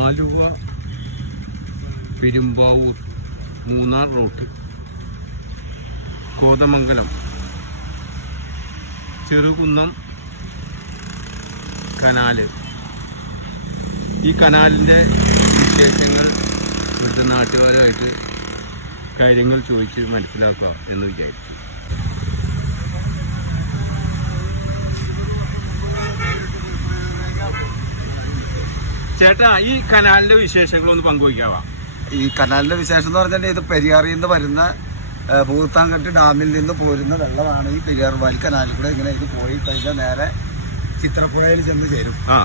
Aluva Perumbavoor Munnar rote Kothamangalam Cherukunnam canal. ഈ കനാലിന്റെ വിശേഷങ്ങൾ ഇവിടുത്തെ നാട്ടുകാരുമായിട്ട് കാര്യങ്ങൾ ചോദിച്ച് മനസ്സിലാക്കുക എന്ന് വിചാരിച്ചു. ചേട്ടാ ഈ കനാലിന്റെ വിശേഷങ്ങൾ ഒന്ന് പങ്കുവയ്ക്കാവാ? ഈ കനാലിന്റെ വിശേഷം എന്ന് പറഞ്ഞാൽ ഇത് പെരിയാറിൽ നിന്ന് വരുന്ന ഏ, ഭൂത്താൻകെട്ട് ഡാമിൽ നിന്ന് പോരുന്ന വെള്ളമാണ് ഈ പെരിയാർ വാലി കനാലിൽ കൂടെ ഇങ്ങനെ ഇത് പോയി കഴിഞ്ഞാൽ നേരെ ചിത്രപ്പുഴയിൽ ചെന്ന് ചേരും. ആ.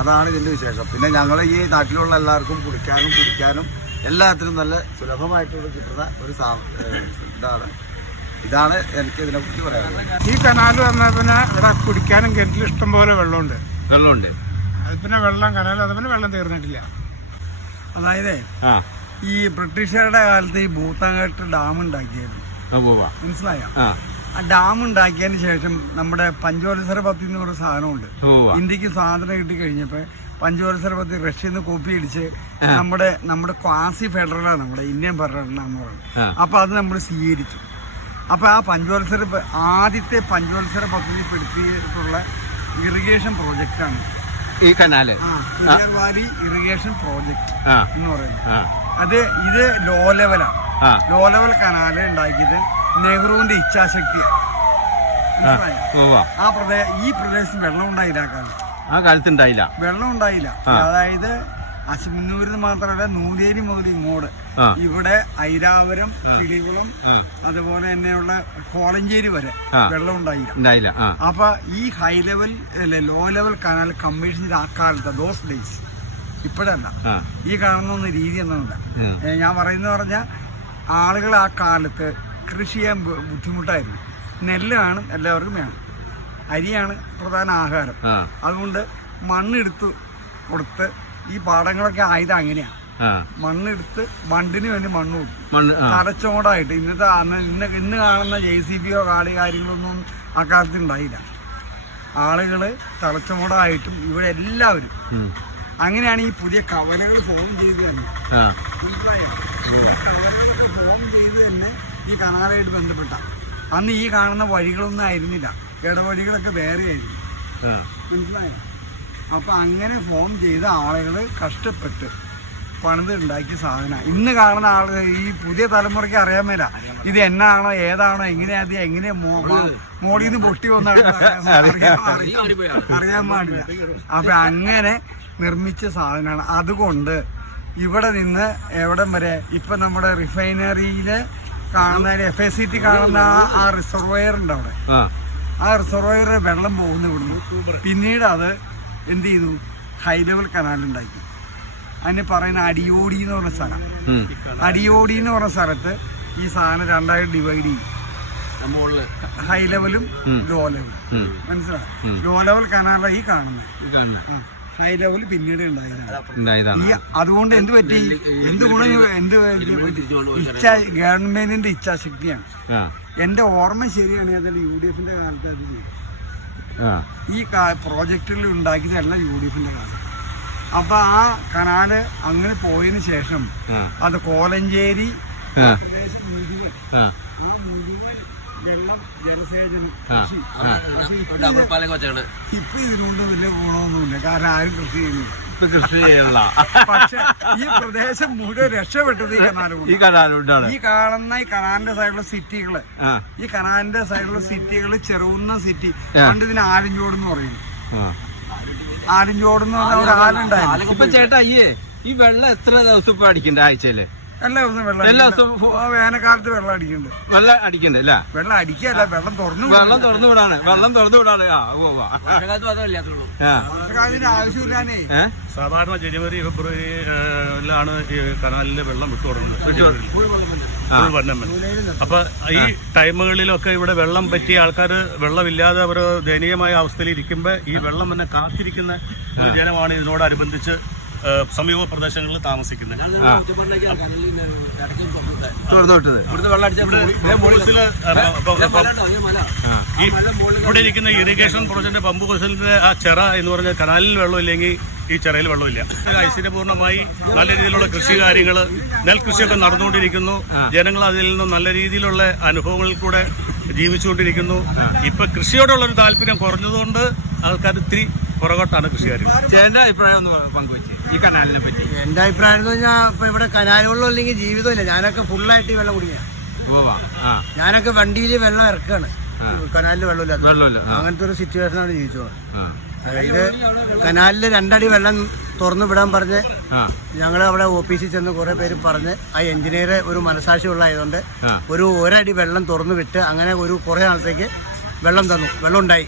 അതാണ് ഇതിന്റെ വിശേഷം. പിന്നെ ഞങ്ങൾ ഈ നാട്ടിലുള്ള എല്ലാവർക്കും കുടിക്കാനും കുടിക്കാനും എല്ലാത്തിനും നല്ല സുലഭമായിട്ടുള്ള കിട്ടുന്ന ഒരു ഇതാണ്. ഇതാണ് എനിക്ക് ഇതിനെ കുറിച്ച് പറയാനുള്ളത്. ഈ കനാല് വന്നാൽ പിന്നെ ഇവിടെ കുടിക്കാനും കിണറ്റിൽ ഇഷ്ടം പോലെ വെള്ളമുണ്ട്. വെള്ളമുണ്ട്. അത് പിന്നെ വെള്ളം കനാൽ അത് പിന്നെ വെള്ളം തീർന്നിട്ടില്ല. അതായത് ഈ ബ്രിട്ടീഷുകാരുടെ കാലത്ത് ഈ ഭൂത്താങ്കട്ട് ഡാം ഉണ്ടാക്കിയായിരുന്നു. മനസ്സിലായോ? ആ. ഡാം ഉണ്ടാക്കിയതിന് ശേഷം നമ്മുടെ പഞ്ചവത്സര പദ്ധതി എന്ന് പറയുന്ന സാധനമുണ്ട്. ഇന്ത്യയ്ക്ക് സ്വാതന്ത്ര്യം കിട്ടി കഴിഞ്ഞപ്പോ പഞ്ചവത്സര പദ്ധതി റഷ്യയിൽ നിന്ന് കോപ്പി അടിച്ച് നമ്മുടെ നമ്മുടെ ക്വാസി ഫെഡറലാണ് നമ്മുടെ ഇന്ത്യൻ ഫെഡറലാണ് പറയുന്നത്. അപ്പൊ അത് നമ്മൾ സ്വീകരിച്ചു. അപ്പൊ ആ പഞ്ചവത്സര ആദ്യത്തെ ആദ്യത്തെ പഞ്ചവത്സര പദ്ധതിപ്പെടുത്തിയിട്ടുള്ള ഇറിഗേഷൻ പ്രോജക്റ്റാണ് ഈ കനാല്. വാലി ഇറിഗേഷൻ പ്രോജക്ട് എന്ന് പറയുന്നത്. അത് ഇത് ലോ ലെവലാണ് ലോ ലെവൽ കനാല് ഉണ്ടാക്കിയത് നെഹ്റുവിന്റെ ഇച്ഛാശക്തിയാണ് ആ മനസ്സിലായോ? പ്രദേ ഈ പ്രദേശത്ത് വെള്ളം ഉണ്ടായില്ല ആ കാലത്ത്. ഉണ്ടായില്ല. വെള്ളം ഉണ്ടായില്ല. അതായത് അശുമുന്നൂരിൽ മാത്രമല്ല നൂലേരി മുതൽ ഇങ്ങോട്ട് ഇവിടെ ഐരാവരം കിളികുളം അതുപോലെ തന്നെയുള്ള കോളഞ്ചേരി വരെ വെള്ളം ഉണ്ടായില്ല. അപ്പൊ ഈ ഹൈ ലെവൽ അല്ലെ ലോ ലെവൽ കനാൽ കമ്മീഷൻ ആ കാലത്ത് ദോസ് ഡേയ്സ് ഇപ്പോഴല്ല. ഈ കാണുന്ന ഒന്ന് രീതി എന്നുണ്ട് ഞാൻ പറയുന്നത് പറഞ്ഞാൽ ആളുകൾ ആ കാലത്ത് കൃഷി ചെയ്യാൻ ബുദ്ധിമുട്ടായിരുന്നു. നെല്ലാണ് എല്ലാവർക്കും വേണം. അരിയാണ് പ്രധാന ആഹാരം. അതുകൊണ്ട് മണ്ണെടുത്ത് കൊടുത്ത് ഈ പാടങ്ങളൊക്കെ ആയത് അങ്ങനെയാ. മണ്ണെടുത്ത് മണ്ണിന് വേണ്ടി മണ്ണ് കൊടുക്കും തലച്ചോടായിട്ട്. ഇന്നത്തെ ഇന്ന് ഇന്ന് കാണുന്ന ജെ സി ബിയോ കാളി കാര്യങ്ങളൊന്നും അക്കാലത്ത് കാലത്ത് ഉണ്ടായില്ല. ആളുകൾ തലച്ചോടായിട്ടും ഇവിടെ എല്ലാവരും അങ്ങനെയാണ് ഈ പുതിയ കവലകൾ ഫോം ചെയ്ത് തന്നെ. ഫോം ചെയ്ത് തന്നെ ഈ കനാലായിട്ട് ബന്ധപ്പെട്ട. അന്ന് ഈ കാണുന്ന വഴികളൊന്നും ആയിരുന്നില്ല. ഇടവഴികളൊക്കെ വേറെയായിരുന്നു. മനസ്സിലായോ? അപ്പൊ അങ്ങനെ ഫോം ചെയ്ത ആളുകൾ കഷ്ടപ്പെട്ട് പണിത് ഉണ്ടാക്കിയ സാധനം. ഇന്ന് കാണുന്ന ആൾ ഈ പുതിയ തലമുറയ്ക്ക് അറിയാൻ മേല. ഇത് എന്നാണോ ഏതാണോ എങ്ങനെയാ അത് എങ്ങനെ മോളിൽ നിന്ന് പൊട്ടി വന്നാണ് അറിയാൻ പാടില്ല. അപ്പൊ അങ്ങനെ നിർമ്മിച്ച സാധനമാണ് അതുകൊണ്ട് ഇവിടെ നിന്ന് എവിടം വരെ ഇപ്പൊ നമ്മുടെ റിഫൈനറിയിൽ കാണുന്ന എഫ് എസ് സി ടി കാണുന്ന ആ- റിസർവയർ ഉണ്ട് അവിടെ. ആ. ആ റിസർവയറിൽ വെള്ളം പോകുന്ന ഇവിടുന്ന്. പിന്നീട് അത് എന്ത് ചെയ്തു? ഹൈ ലെവൽ കനാൽ ഉണ്ടാക്കി. അതിന് പറയുന്ന അടിയോടി എന്ന് പറഞ്ഞ സ്ഥലം. അടിയോടി എന്ന് പറഞ്ഞ സ്ഥലത്ത് ഈ സാധനം രണ്ടായിട്ട് ഡിവൈഡ് ചെയ്യും. ഹൈ ലെവലും ലോ ലെവലും. മനസ്സിലായി? ലോ ലെവൽ കനാലായി ഈ കാണുന്നത് ഹൈ ലെവൽ പിന്നീട് ഉണ്ടായതാണ് ഉണ്ടായതാണ്. ഈ അതുകൊണ്ട് എന്ത് പറ്റി? എന്ത് ഗുണം എന്ത്? ഇച്ഛാ ഗവൺമെന്റിന്റെ ഇച്ഛാശക്തിയാണ്. എന്റെ ഓർമ്മ ശരിയാണ് അതിൽ യു ഡി എഫിന്റെ കാലത്ത് അത് ചെയ്തു. ആ ഈ പ്രോജക്റ്റിൽ ഉണ്ടാക്കിയതെല്ലാം യു ഡി എഫിന്റെ കാലം അപ്പൊ ആ കനാല് അങ്ങനെ പോയതിനു ശേഷം അത് കോലഞ്ചേരി ആ. മുഴുവൻ മുഴുവൻ വെള്ളം ജലസേചനം കൃഷി. ഇപ്പൊ ഇതിനോണ്ട് വലിയ ഗുണമൊന്നുമില്ല. കാരണം ആരും കൃഷി ചെയ്യുന്നില്ല. കൃഷി ചെയ്യല്ല പക്ഷെ ഈ പ്രദേശം മുഴുവൻ രക്ഷപ്പെട്ടത് ഈ കനാല് ഈ കനാലുണ്ടാണ് ഈ കാണുന്ന ഈ കനാലിന്റെ സൈഡിലുള്ള സിറ്റികൾ ഈ കനാലിന്റെ സൈഡിലുള്ള സിറ്റികൾ ചെറുകുന്ന സിറ്റി. പണ്ട് ഇതിന് ആലിഞ്ചോട് എന്ന് പറയുന്നു ആലിഞ്ചോട് എന്ന് പറഞ്ഞ ഒരു ആലുണ്ടായിരുന്നു. ഇപ്പൊ ചേട്ടാ അയ്യേ ഈ വെള്ളം എത്ര ദിവസം ഇപ്പൊ അടിക്കണ്ട ആഴ്ചയിൽ? എല്ലാ ദിവസവും വെള്ളം എല്ലാ അടിക്കണ്ട. ദിവസവും ആ, വേനൽക്കാലത്ത് വെള്ളം അടിക്കുന്നുണ്ട് വെള്ളം അടിക്കണ്ട അല്ല? വെള്ളം അടിക്കല്ല വെള്ളം തുറന്നു വെള്ളം തുറന്നു വിടാണ്. വെള്ളം തുറന്നു വിടാണ്. ആ അതിന് ആവശ്യമില്ലാനേ സാധാരണ ജനുവരി ഫെബ്രുവരിയിലാണ് ഈ കനാലിലെ വെള്ളം വിട്ടു തുടങ്ങുന്നത് അപ്പൊ ഈ ടൈമുകളിലൊക്കെ ഇവിടെ വെള്ളം പറ്റിയ ആൾക്കാർ വെള്ളമില്ലാതെ അവർ ദയനീയമായ അവസ്ഥയിൽ ഇരിക്കുമ്പോൾ ഈ വെള്ളം തന്നെ കാത്തിരിക്കുന്ന ജനമാണ് ഇതിനോടനുബന്ധിച്ച് സമീപ പ്രദേശങ്ങളിൽ താമസിക്കുന്നത്. ഇവിടെ ഇരിക്കുന്ന ഇറിഗേഷൻ പ്രോജക്ട് പമ്പ് കൊസലിന്റെ ആ ചെറ എന്ന് പറഞ്ഞ കനാലിൽ വെള്ളമില്ലെങ്കിൽ ഈ ചെറയിൽ വെള്ളമില്ല. ഐശ്വര്യപൂർണമായി നല്ല രീതിയിലുള്ള കൃഷി കാര്യങ്ങൾ നെൽകൃഷിയൊക്കെ നടന്നുകൊണ്ടിരിക്കുന്നു. ജനങ്ങൾ അതിൽ നിന്നും നല്ല രീതിയിലുള്ള അനുഭവങ്ങളിൽ കൂടെ ജീവിച്ചുകൊണ്ടിരിക്കുന്നു. ഇപ്പൊ കൃഷിയോടുള്ള ഒരു താല്പര്യം കുറഞ്ഞതുകൊണ്ട് ആൾക്കാർ ഇത്തിരി പുറകോട്ടാണ് കൃഷിക്കാർ ചേട്ടന്റെ അഭിപ്രായം ഒന്ന് പങ്കുവെച്ച് ഈ കനാലിനെ പറ്റി. എന്റെ അഭിപ്രായം എന്ന് പറഞ്ഞാൽ ഇപ്പൊ ഇവിടെ കനാൽ വെള്ളം ഇല്ലെങ്കിൽ ജീവിതമില്ല. ഞാനൊക്കെ ഫുള്ളായിട്ട് ഈ വെള്ളം കുടിക്കാം. ഉവ്വ ആ. ഞാനൊക്കെ വണ്ടിയിൽ വെള്ളം ഇറക്കാണ്. കനാലിൽ വെള്ളമില്ല. വെള്ളമില്ല അങ്ങനത്തെ ഒരു സിറ്റുവേഷനാണ് ജീവിച്ചത്. അതായത് കനാലിൽ രണ്ടടി വെള്ളം തുറന്നു വിടാൻ പറഞ്ഞ് ഞങ്ങൾ അവിടെ ഓഫീസിൽ ചെന്ന് കുറെ പേര് പറഞ്ഞ് ആ എഞ്ചിനീയർ ഒരു മനസാക്ഷിയുള്ള ആയതുകൊണ്ട്. ഒരു ഒരടി വെള്ളം തുറന്നു വിട്ട് അങ്ങനെ ഒരു കുറെ നാളത്തേക്ക് വെള്ളം തന്നു. വെള്ളം ഉണ്ടായി.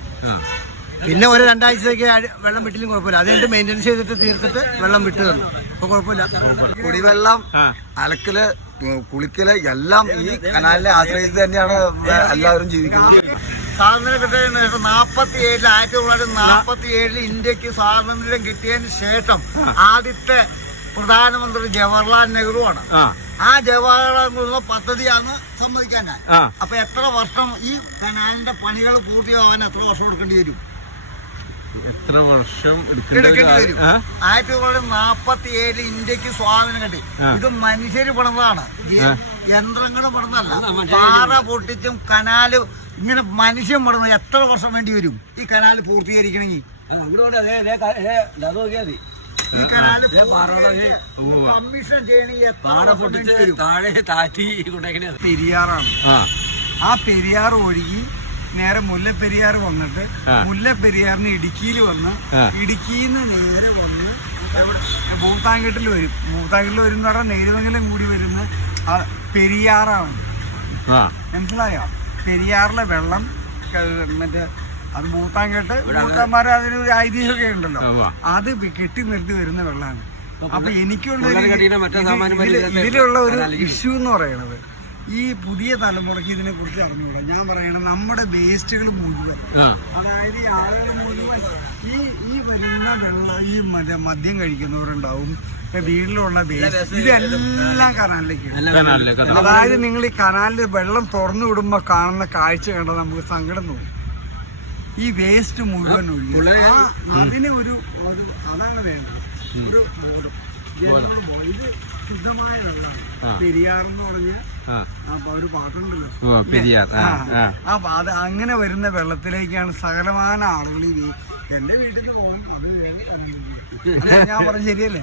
പിന്നെ ഒരു രണ്ടാഴ്ചത്തേക്ക് വെള്ളം വിട്ടിലും കുഴപ്പമില്ല. അത് കഴിഞ്ഞിട്ട് മെയിന്റെനൻസ് ചെയ്തിട്ട് തീർത്തിട്ട് വെള്ളം വിട്ട് തന്നു. അപ്പൊ കുഴപ്പമില്ല. കുടിവെള്ളം. അലക്കൽ കുളിക്കൽ എല്ലാം ഈ കനാലിനെ ആശ്രയിച്ച് തന്നെയാണ് എല്ലാവരും ജീവിക്കുന്നത്. സാധനം കിട്ടിയതിന് ശേഷം നാൽപ്പത്തി ഏഴിൽ ആയിരത്തി തൊള്ളായിരത്തി നാൽപ്പത്തി ഏഴിൽ ഇന്ത്യയ്ക്ക് സ്വാതന്ത്ര്യം കിട്ടിയതിന് ശേഷം ആദ്യത്തെ പ്രധാനമന്ത്രി ജവഹർലാൽ നെഹ്റു ആണ്. ആ, ജവഹർലാൽ നെഹ്റു പദ്ധതിയാണ് സമ്മതിക്കാനായി ആ. അപ്പൊ എത്ര വർഷം ഈ കനാലിന്റെ പണികൾ പൂർത്തിയാവാൻ എത്ര വർഷം എടുക്കേണ്ടി വരും? എത്ര വർഷം ആയിരത്തി തൊള്ളായിരത്തി നാപ്പത്തി ഏഴിൽ ഇന്ത്യയ്ക്ക് സ്വാതന്ത്ര്യം കിട്ടി ഇത് മനുഷ്യര് പണിതാണ്. യന്ത്രങ്ങൾ പണിതല്ല. പാറ പൊട്ടിച്ചും കനാല് ഇങ്ങനെ മനുഷ്യൻ പണിത് എത്ര വർഷം വേണ്ടി വരും? ഈ കനാല് പൂർത്തീകരിക്കണമെങ്കിൽ. ഈ കനാല്. കമ്മീഷൻ ചെയ്യണമെങ്കിൽ വരും? പെരിയാറാണ്. ആ, ആ പെരിയാർ ഒഴുകി നേരെ മുല്ലപ്പെരിയാർ വന്നിട്ട്. മുല്ലപ്പെരിയാറിന് ഇടുക്കിയിൽ വന്ന്. ഇടുക്കിയിൽ നിന്ന് നേരെ വന്ന് ഭൂത്താങ്കെട്ടിൽ വരും. ഭൂത്താങ്കെട്ടിൽ വരും എന്ന് പറഞ്ഞാൽ നെയ്തമംഗലം കൂടി വരുന്ന പെരിയാറാണ്. മനസ്സിലായോ? പെരിയാറിലെ വെള്ളം മറ്റേ അത് ഭൂത്താങ്കെട്ട് ഭൂത്താന്മാരെ അതിനൊരു ഐതിഹ്യമൊക്കെ ഉണ്ടല്ലോ. അത് കെട്ടി നിർത്തി വരുന്ന വെള്ളമാണ്. അപ്പൊ എനിക്കുള്ള ഇതിലുള്ള ഒരു ഇഷ്യൂ എന്ന് പറയുന്നത് ഈ പുതിയ തലമുറയ്ക്ക് ഇതിനെ കുറിച്ച് അറിഞ്ഞൂടാ. ഞാൻ പറയണത് നമ്മുടെ വേസ്റ്റുകൾ മുഴുവൻ. അതായത് ഈ ആളുകൾ മുഴുവൻ ഈ ഈ വരുന്ന വെള്ളം ഈ മറ്റേ മദ്യം കഴിക്കുന്നവരുണ്ടാവും. വീട്ടിലുള്ള വേസ്റ്റ് ഇതെല്ലാം കനാലിലേക്ക് അതായത് നിങ്ങൾ ഈ കനാലിൽ വെള്ളം തുറന്നു വിടുമ്പോ കാണുന്ന കാഴ്ച കണ്ടാൽ നമുക്ക് സങ്കടം തോന്നും. ഈ വേസ്റ്റ് മുഴുവൻ ഒഴിഞ്ഞു അതിനെ ഒരു അതാണ് വേണ്ടത്. ഒരു ബോധം. ഇത് ശുദ്ധമായ വെള്ളമാണ്. പറഞ്ഞ ഒരു പാട്ടുണ്ടല്ലോ. പെരിയാർ. ആ അത് അങ്ങനെ വരുന്ന വെള്ളത്തിലേക്കാണ് സകലമാന ആളുകൾ ഈ എന്റെ വീട്ടിൽ നിന്ന് പോകും. അത്. ഞാൻ പറഞ്ഞ ശരിയല്ലേ?